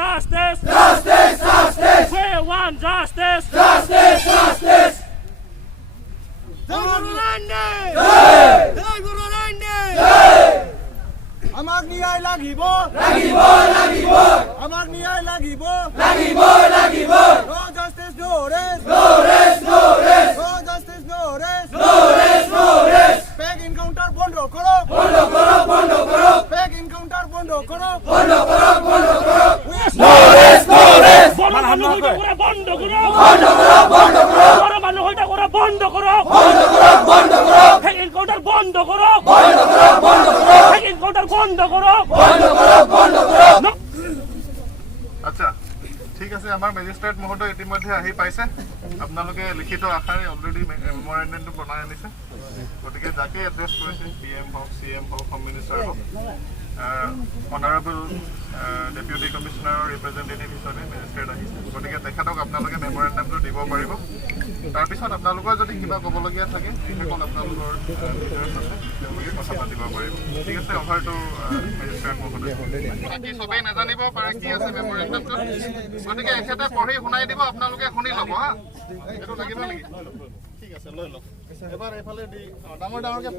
justice. Justice, justice. We want justice. Justice, justice. জয় গুরু নানক জয় জয় গুরু নানক জয় আমাক ন্যায় লাগিব লাগিব লাগিব আমাক ন্যায় লাগিব লাগিব লাগিব no justice no rest no rest no rest no justice no rest no rest no rest fake encounter বন্ধ করো বন্ধ করো বন্ধ করো ফেক এনকাউন্টার বন্ধ করো বন্ধ করো বন্ধ করো No rest no rest বড় মানুষ হইতা করে বন্ধ করো। বন্ধ করো বন্ধ করো বড় মানুষ হইতা করে বন্ধ করো। বন্ধ করো বন্ধ করো ফেক এনকাউন্টার বন্ধ করো। বন্ধ করো বন্ধ করো ফেক এনকাউন্টার বন্ধ করো। বন্ধ করো বন্ধ করো আচ্ছা ঠিক আছে আমাৰ মেজিষ্ট্ৰেট মহোদয় ইতিমধ্যে আহি পাইছে আপোনালোকে লিখিত আকাৰে অলৰেডি মেমৰেণ্ডামটো বনাই আনিছে গতিকে যাকে এড্ৰেছ কৰিছে PM হওক CM হওক হোম মিনিষ্টাৰ হওক অনাৰেবল ডেপুটি কমিশ্যনাৰৰ ৰিপ্ৰেজেণ্টেটিভ হিচাপে মেজিষ্ট্ৰেট আহিছে গতিকে তেখেতক আপোনালোকে মেমৰেণ্ডামটো দিব পাৰিব তাৰপিছত আপোনালোকৰ যদি কিবা ক'বলগীয়া থাকে যিসকল আপোনালোকৰ ডিটেইলছ আছে তেওঁলোকে কথা পাতিব পাৰিব ঠিক আছে অভাৰটো মেজিষ্ট্ৰেট মহোদয় বাকী সবেই নাজানিব পাৰে কি আছে মেমৰেণ্ডামটো গতিকে এখেতে পঢ়ি শুনাই দিব আপোনালোকে শুনি ল'ব হা এইটো লাগিব নেকি ঠিক আছে লৈ লওক এবাৰ এইফালে দি ডাঙৰ ডাঙৰকৈ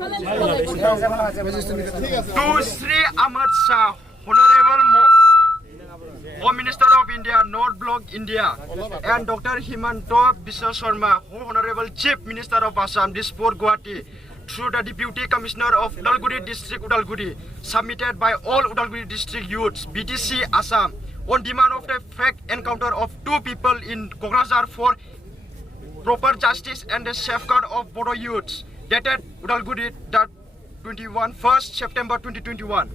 ঠিক আছে To Sri Ahmad Shah, Honorable Home Minister of India, North Block, India, and Dr. Himanta Biswa Sharma, Honorable Chief Minister of Assam, Dispur Guwahati, through the Deputy Commissioner of Udalguri District, Udalguri, submitted by all Udalguri District youths, BTC Assam, on demand of the fake encounter of two people in Kokrazar for proper justice and the safeguard of Bodo youths, dated Udalguri, that 1st September 2021.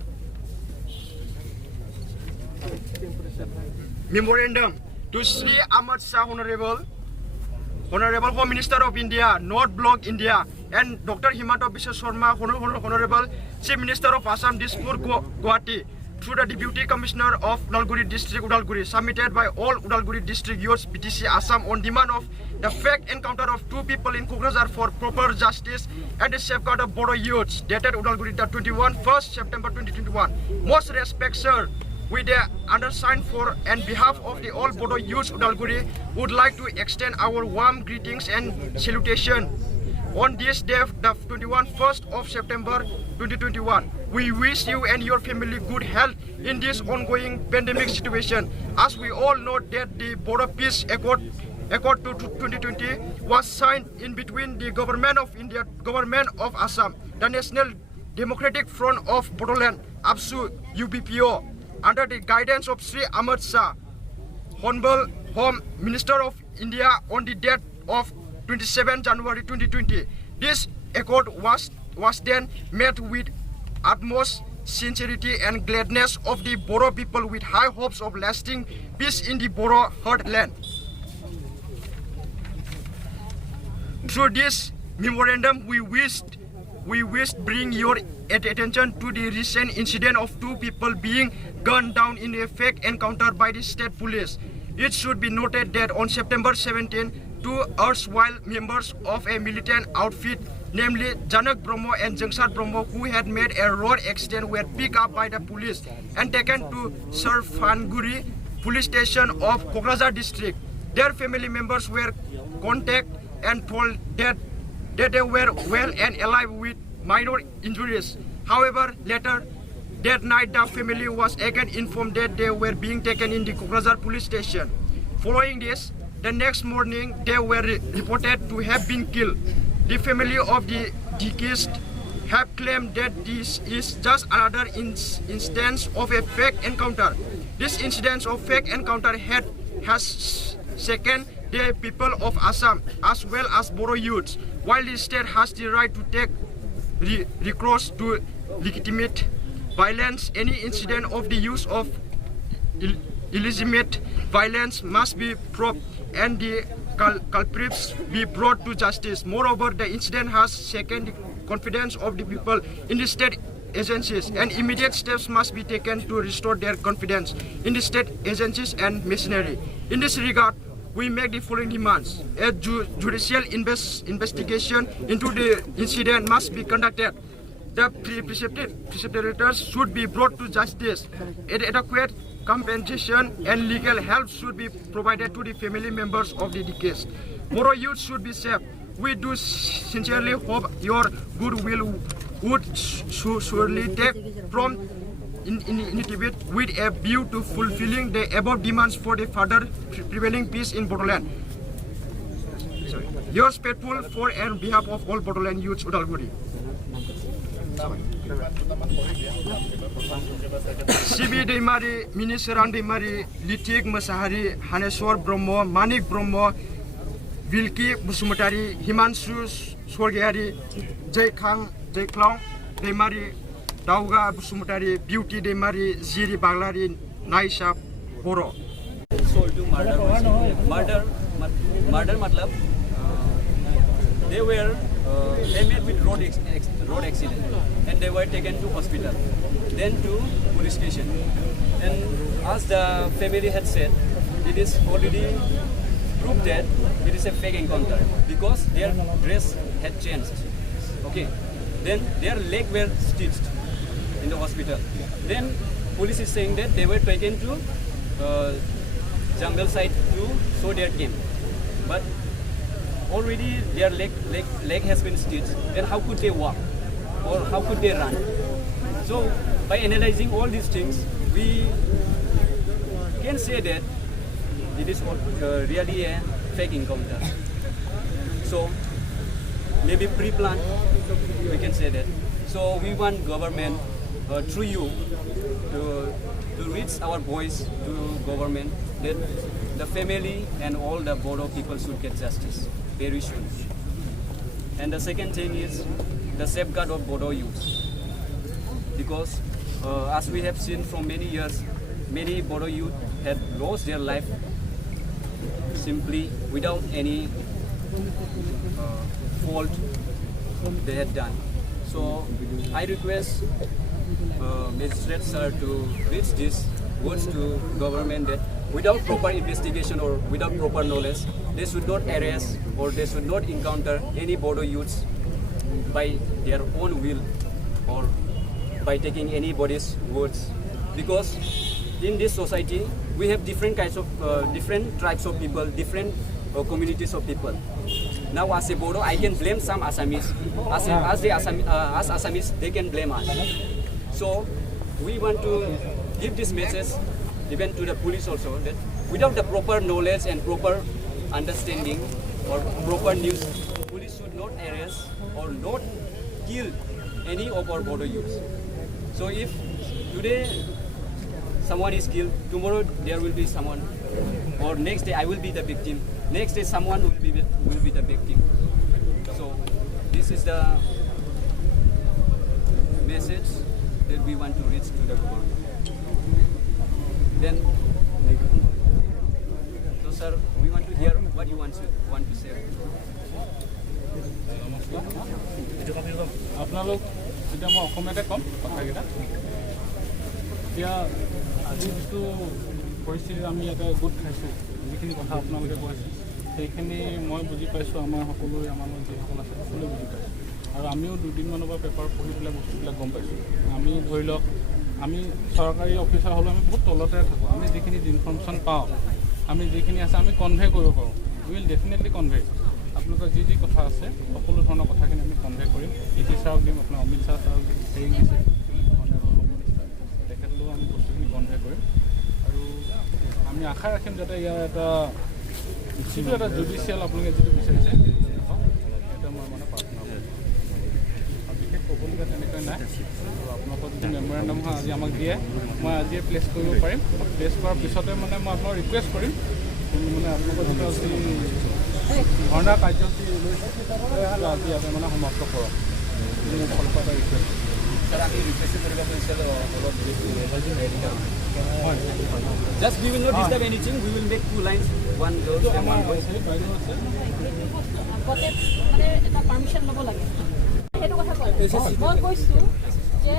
Memorandum to Sri Ahmad Shah, Honorable Home Minister of India, North Block, India, and Dr. Himanta Biswa Sharma, Honorable Chief Minister of Assam, Dispur Guwahati, through the Deputy Commissioner of Udalguri District, Udalguri, submitted by all Udalguri District youths, BTC Assam, on demand of the fake encounter of two people in Kokrazar for proper justice and the safeguard of Bodo youths, dated Udalguri, the 1st September 2021. Most respect, sir. With the undersigned for and behalf of the all Bodo youths Udalguri, would like to extend our warm greetings and salutation. On this day, the 21st of September 2021, we wish you and your family good health in this ongoing pandemic situation. As we all know that the Bodo Peace Accord to 2020 was signed in between the Government of India, Government of Assam, the National Democratic Front of Bodoland, ABSU, UBPO, under the guidance of Sri Ahmad Shah, Honorable Home Minister of India, on the date of 27 January 2020. This accord was then met with utmost sincerity and gladness of the Bodo people, with high hopes of lasting peace in the Bodo heartland. Through this memorandum, we wished bring your attention to the recent incident of two people being gunned down in a fake encounter by the state police. It should be noted that on September 17, two erstwhile members of a militant outfit, namely Janak Bromo and Jangsat Bromo, who had made a road accident, were picked up by the police and taken to Sarfanguri police station of Kokrazar district. Their family members were contacted and told that they were well and alive with minor injuries. However, later that night, the family was again informed that they were being taken in the Kokrazar police station. Following this, the next morning, they were reported to have been killed. The family of the deceased have claimed that this is just another instance of a fake encounter. This incident of fake encounter has shaken the people of Assam as well as Bodo youths, while the state has the right to take recourse to legitimate violence. Any incident of the use of illegitimate violence must be probed and the culprits be brought to justice. Moreover, the incident has shaken the confidence of the people in the state agencies, and immediate steps must be taken to restore their confidence in the state agencies and machinery. In this regard, we make the following demands. A judicial investigation into the incident must be conducted. the perpetrators should be brought to justice. Adequate compensation and legal help should be provided to the family members of the deceased. Bodo youth should be safe. We do sincerely hope your goodwill would surely take prompt initiative with a view to fulfilling the above demands for the further prevailing peace in Bodoland. Yours faithful for and behalf of all Bodoland youths Udalguri. CB Deimari, Ministeran Deimari, Litik Masahari, Haneswar Bromo, Manik Bromo, Vilki Busumatari, Himanshu Swargari, Jai Klang Deimari, Dauga Busumatari, Beauty Deimari, Ziri Baglari, Naisha Boro. Sold to murder. Murder matlab they met with road accident and they were taken to hospital, then to police station. And as the family had said, it is already proved that it is a fake encounter because their dress had changed. Okay, then their leg were stitched in the hospital. Then police is saying that they were taken to jungle site to show their game, but already their leg has been stitched. Then how could they walk or how could they run? So by analyzing all these things, we can say that it is really a fake encounter. So maybe pre-planned, we can say that. So we want government through you to reach our voice to government that the family and all the Bodo people should get justice very soon. And the second thing is the safeguard of Bodo youth, because as we have seen from many years, many Bodo youth had lost their life simply without any fault they had done. So I request Magistrate Sir to reach these words to government that without proper investigation or without proper knowledge, they should not arrest or they should not encounter any Bodo youths by their own will or by taking anybody's words. Because in this society, we have different kinds of, different tribes of people, different communities of people. Now as a Bodo, I can blame some Assamese. As Assamese, they can blame us. So we want to give this message even to the police also, that without the proper knowledge and proper understanding or proper news, police should not arrest or not kill any of our Bodo youths. So if today someone is killed, tomorrow there will be someone, or next day I will be the victim, next day someone will be the victim. So this is the message that we want to reach to the government. Then, so sir, we want to hear what you want to say. আপোনালোক এতিয়া মই অসমীয়াতে ক'ম কথাকেইটা। এতিয়া আজি যিটো পৰিস্থিতিত আমি ইয়াতে গোট খাইছোঁ, যিখিনি কথা আপোনালোকে কৈছে সেইখিনি মই বুজি পাইছোঁ, আমাৰ সকলোৰে আমাৰ যিসকল আছে সকলোৱে বুজি পাইছোঁ। আৰু আমিও দুদিনমানৰ পৰা পেপাৰ পঢ়ি পেলাই বস্তুবিলাক গম পাইছোঁ। আমি ধৰি লওক আমি চৰকাৰী অফিচাৰ হ'লেও আমি বহুত তলতে থাকোঁ। আমি যিখিনি ইনফৰ্মেশ্যন পাওঁ, আমি যিখিনি আছে আমি কনভে কৰিব পাৰোঁ। Will definitely convey. আপোনালোকৰ যি কথা আছে সকলো ধৰণৰ কথাখিনি আমি কনভে কৰিম। ইটি ছাৰক দিম, আপোনাৰ অমিত শ্বাহ ছাৰক দিম, হেৰি দিছে তেখেতলৈও আমি বস্তুখিনি কনভে কৰিম। আৰু আমি আশা ৰাখিম যাতে ইয়াৰ এটা যিটো এটা জুডিচিয়েল আপোনালোকে যিটো বিচাৰিছে সেইটো মই মানে প্ৰাৰ্থনা কৰিম। বিশেষ ক'বলগীয়া তেনেকৈ নাই। আৰু আপোনালোকৰ যদি মেমৰেণ্ডাম হয় আজি আমাক দিয়ে, মই আজিয়ে প্লেচ কৰিব পাৰিম। প্লেচ কৰাৰ পিছতে মানে মই আপোনাক ৰিকুৱেষ্ট কৰিম, মানে আপোনালোকৰ যিটো আজি ধৰ্ণা কাৰ্যসূচী লৈছে আজি ইয়াতে মানে সমাপ্ত কৰক। মোৰ ফালৰ পৰা এটা request. Just we will not disturb anything. We will make 2 lines, one girl and one boy. এটা পাৰ্মিশ্যন ল'ব লাগে। সেইটো কথা কয় মই কৈছোঁ যে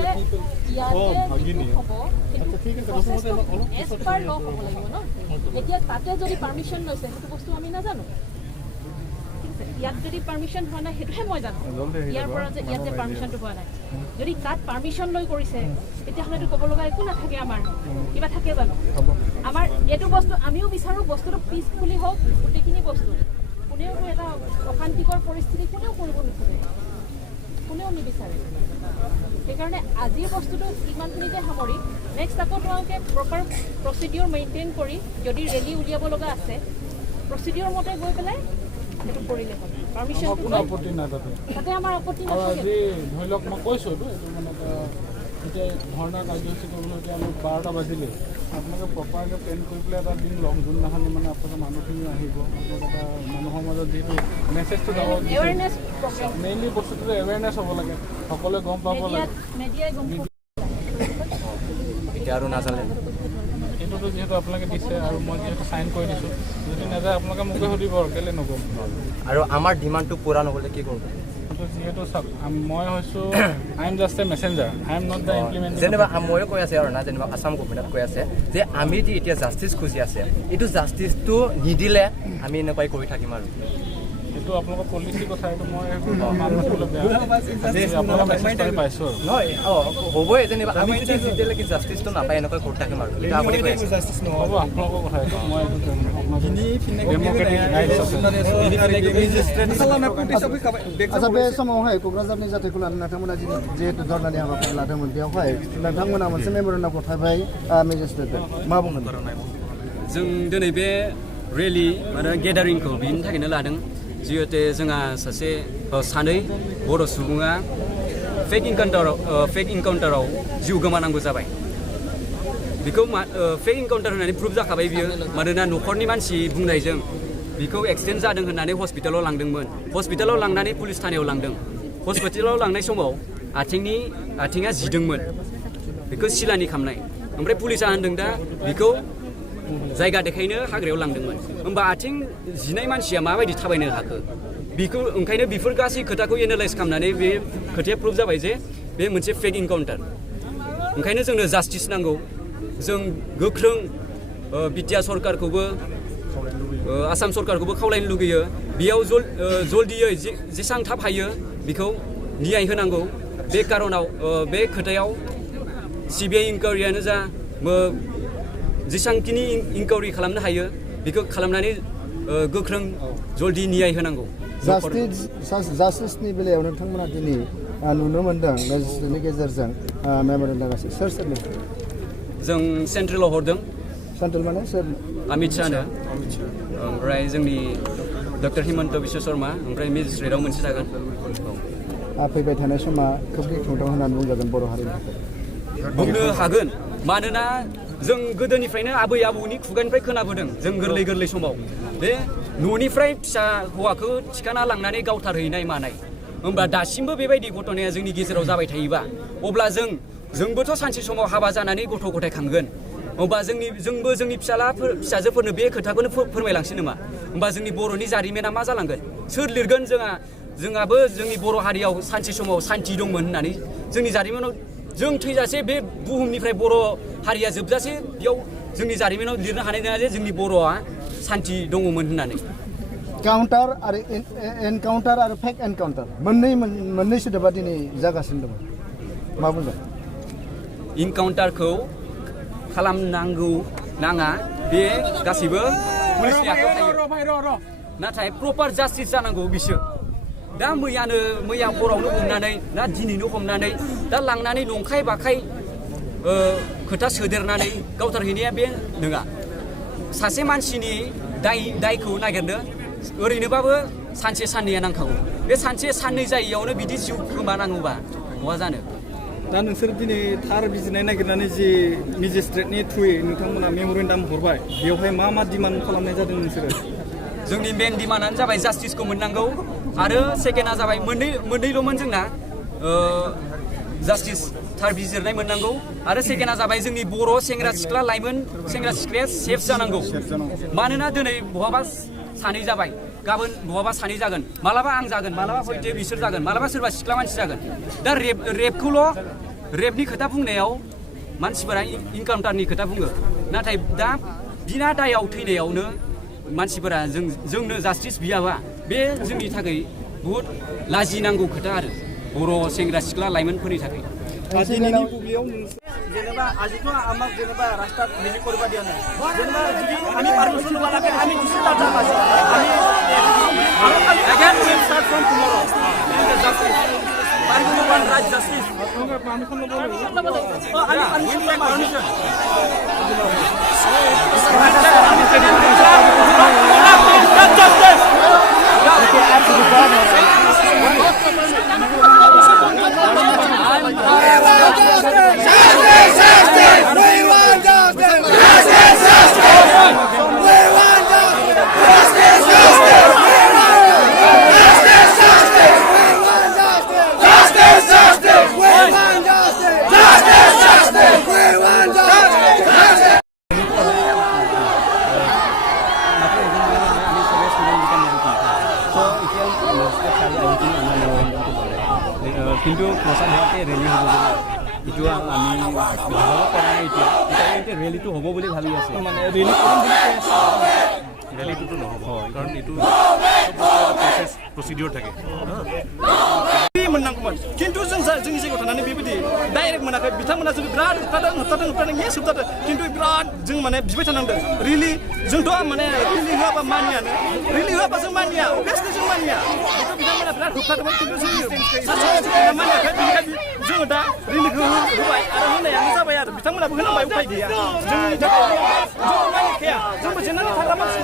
ইয়াতে যিটো হ'ব সেইটো এজ পাৰ ল' হ'ব লাগিব ন। এতিয়া তাতে যদি পাৰ্মিশ্যন লৈছে সেইটো বস্তু আমি নাজানো। ঠিক আছে, আছে ইয়াত যদি পাৰ্মিশ্যন হোৱা নাই সেইটোহে মই জানো ইয়াৰ পৰা যে ইয়াত যে পাৰ্মিশ্যনটো হোৱা নাই যদি তাত পাৰ্মিশ্যন লৈ কৰিছে তেতিয়াহ'লেতো ক'ব লগা একো নাথাকে আমাৰ কিবা থাকে জানো আমাৰ এইটো বস্তু আমিও বিচাৰোঁ বস্তুটো পিচফুলি হওক গোটেইখিনি বস্তু কোনেওতো এটা অশান্তিকৰ পৰিস্থিতি কোনেও কৰিব নোখোজে কোনেও নিবিচাৰে সেইকাৰণে আজিৰ বস্তুটো ইমানখিনিতে সামৰি নেক্সট আকৌ তোমালোকে প্ৰপাৰ প্ৰচিডিঅ'ৰ মেইনটেইন কৰি যদি ৰেলী উলিয়াব লগা আছে প্ৰচিডিঅ'ৰ মতে গৈ পেলাই সেইটো কৰিলে হ'ল পাৰ্মিশ্যনটো কোনো আপত্তি নাই তাতে আমাৰ আপত্তি আৰু নাথাকে আজি ধৰি লওক মই কৈছোঁতো এইটো মানে এতিয়া ধৰ্ণা কাৰ্যসূচী কৰিবলৈ এতিয়া আমি 12টা বাজিলে আপোনালোকে প্ৰপাৰকৈ প্লেন কৰি পেলাই এটা দিন লওক যোনদিনাখনি মানে আপোনালোকে মানুহখিনি আহিব আপোনালোকে এটা মানুহৰ মাজত যিহেতু মেছেজটো যাব এৱাৰনেছ প্ৰগ্ৰেম মেইনলি বস্তুটো এৱেৰনেছ হ'ব লাগে সকলোৱে গম পাব লাগে মেডিয়াই গম এতিয়া আৰু নাজানে এইটোতো যিহেতু আপোনালোকে দিছে আৰু মই যিহেতু চাইন কৰি দিছোঁ যদি নাযায় আপোনালোকে মোকে সুধিব আৰু কেলৈ নক'ম আৰু আমাৰ ডিমাণ্ডটো পূৰা নহ'লে কি কৰিব যিহেতু চাওক মই হৈছোঁ I am just A messenger I am not the implement যেনিবা ময়ো কৈ আছে আৰু না যেনিবা আছাম গভৰ্ণমেণ্টত কৈ আছে যে আমি যে এতিয়া জাষ্টিছ খুজি আছে এইটো জাষ্টিছটো নিদিলে আমি এনেকুৱাই কৰি থাকিম আৰু এইটো আপোনালোকৰ পলিচি কথা এইটো মই মানিবলৈ বেয়া আপোনালোকে মেছেজ কৰি পাইছোঁ আৰু নহয় হ'বই যেনিবা আমি যদি যেতিয়ালৈকে জাষ্টিছটো নাপায় এনেকৈ কৰি থাকিম আৰু এতিয়া আপুনি কৈ আছে হ'ব আপোনালোকৰ কথা এইটো মই ডেম'ক্ৰেটিক ৰাইটছ आच्छा बे समावहाय क'क्राझारनि जाथायखौ लानानै नोंथांमोना जिहेतु धर्नानि हाबाफारि लादोंमोन बेवहाय नोंथांमोना मोनसे मेम'रेन्डाम हरथायबाय मेजिस्ट्रेटनो मा बुंगोन जों दिनै बे रेलि माने गेदारिंखौ बिनि थाखायनो लादों जिहेतु जोंहा सानै बर' सुबुङा फेक इनकाउन्टाराव जिउ गोमानांगौ जाबाय बेखौ फेक इनकाउन्टार होननानै प्रुभ जाखाबाय बियो मानोना न'खरनि मानसि बुंनायजों बिखौ एक्सिडेन्ट जादों होननानै हस्पिटालाव लांदोंमोन हस्पिटालाव लांनानै पुलिस थानायाव लांदों हस्पिटालाव लांनाय समाव आथिङा जिदोंमोन बेखौ सिलानि खामनाय ओमफ्राय पुलिसा होनदों दा बिखौ जायगा देखायनो हाग्रायाव लांदोंमोन होमबा आथिं जिनाय मानसिया माबायदि थाबायनो हाखो बिखौ ओंखायनो बेफोर गासै खोथाखौ एनालाइज खालामनानै बे खोथाया प्रुभ जाबाय जे बे मोनसे फेक इनकाउन्टार ओंखायनो जोंनो जास्टिस नांगौ जों गोख्रों बिटिआर सरकारखौबो आसाम सरकारखौबो खावलायनो लुगैयो बेयाव जल्दियै जेसां थाब हायो बेखौ न्याय होनांगौ बे कारनाव बे खोथायाव सिबिआइ इनकुवारियानो जा जेसांखिनि इनकुवारि खालामनो हायो बेखौ खालामनानै गोख्रों जल्दि न्याय होनांगौ जास्टिसनि बेलायाव नोंथांमोना दिनै नुनो मोनदों मेजिस्ट्रेटनि गेजेरजों मेम'रेन्डाम सोर सोरनि जों सेन्ट्रेलाव हरदों सेन्ट्रेल माने सोर अमित शाहनो ओमफ्राय जोंनि डक्टर हिमन्त बिश्व शर्मा ओमफ्राय मेजिस्ट्रेटआव मोनसे जागोन फैबाय थानाय समा खोब गिख्रंथाव होननानै बुंजागोन बर' हारिनि बुंनो हागोन मानोना जों गोदोनिफ्रायनो आबै आबौनि खुगानिफ्राय खोनाबोदों जों गोरलै समाव बे न'निफ्राय फिसा हौवाखौ थिखाना लांनानै गावथारहैनाय मानाय होमबा दासिमबो बेबायदि घटनाया जोंनि गेजेराव जाबाय थायोबा अब्ला जोंबोथ' सानसे समाव हाबा जानानै गथ' गथाय खांगोन होमबा जोंबो जोंनि फिसाजोफोरनो बे खोथाखौनो फोरमायलांसै नामा होमबा जोंनि बर'नि जारिमिना मा जालांगोन सोर लिरगोन जोंहाबो जोंनि बर' हारियाव सानसे समाव सान्थि दंमोन होननानै जोंनि जारिमिनाव जों थैजासे बे बुहुमनिफ्राय बर' हारिया जोबजासे बेयाव जोंनि जारिमिनाव लिरनो हानाय नङा जे जोंनि बर'आ सान्थि दङमोन होननानै काउन्टार आरो एनकाउन्टार आरो फेक एनकाउन्टार मोननै सोदोबा दिनै जागासिनो दङ मा बुंगोन इनकाउन्टारखौ खालामनांगौ नाङा बे गासैबो पुलिसनि आखायाव थायो नाथाय प्रपार जास्टिस जानांगौ बिसोर दा मैया हरावनो हमनानै दा दिनैनो हमनानै दा लांनानै नंखाय बाखाय खोथा सोदेरनानै गावथारहैनाया बे नङा सासे मानसिनि दायखौ नागिरनो ओरैनोबाबो सानसे साननैया नांखागौ बे सानसे साननै जायैयावनो बिदि जिउ गोमानाङोबा बहा जानो दा नोंसोर दिनै थार बिजिरनाय नागिरनानै जि मेजिस्ट्रेटनि थ्रुयै नोंथांमोना मेम'रेन्डाम हरबाय बेवहाय मा डिमान्ड खालामनाय जादों नोंसोरो जोंनि मेन डिमान्डआनो जाबाय जास्टिसखौ मोननांगौ आरो सेकेन्डआ जाबाय मोननैल'मोन जोंना जास्टिस थार बिजिरनाय मोननांगौ आरो सेकेन्डआ जाबाय जोंनि बर' सेंग्रा सिख्लाया सेफ जानांगौ मानोना दिनै बहाबा सानै जाबाय गाबोन बहाबा सानै जागोन मालाबा आं जागोन मालाबा हयतो बिसोर जागोन मालाबा सोरबा सिख्ला मानसि जागोन दा रेपनि खोथा बुंनायाव मानसिफोरा इनकाउन्टारनि खोथा बुङो नाथाय दा बिना दायाव थैनायावनो मानसिफोरा जोंनो जास्टिस बियाबा बे जोंनि थाखाय बहुत लाजिनांगौ खोथा आरो बर' सेंग्रा सिख्ला लाइमोनफोरनि थाखाय दिनैनि बुब्लियाव जेनेबा आजिथ' आमाक जेनेबा रास्ता मिলি करबा दिया ना जेनेबा जुदि आमी पारमिशन वाला के आमी किसी दा जाबा आमी again we start from tomorrow justice parliament one right justice permission no bolo কিন্তু প্ৰচাৰ হোৱাতে ৰেলী হ'ব বুলি এইটো আমি বিভাগত কৰা নাই এতিয়া ৰেলীটো হ'ব বুলি ভাবি আছোঁ মানে ৰেলী কৰিম বুলি কৈ আছে ৰেলীটোতো নহ'ব কাৰণ এইটো প্ৰচিডিউৰ থাকে मोननांगौमोन खिन्थु जों जोंनि जायगायाव थानानै बेबायदि डाइरेक्ट मोनाखै बिथांमोना जों बिराद होबथादों मेस होबथादों खिन्थु बिराद जों माने बिबाय थानांदों रिलि जोंथ' माने रिलि होआबा मानियानो रिलि होआबा जों मानिया अभियासलि जों मानिया बेखौ बिथांमोना बिराद होबथादोंमोन खिन्थु जों मानियाखै बेनिखायनो जोङो दा रिलिखौ होबाय आरो होनायानो जाबाय आरो बिथांमोनाबो होनांबाय उपाय गैया जोंनि थाखाय जों मानिखाया जोंबो जेननानै थाग्रा मानसि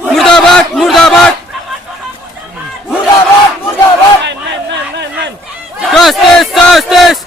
मुर्दाबाद मुर्दाबाद justice justice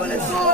Police,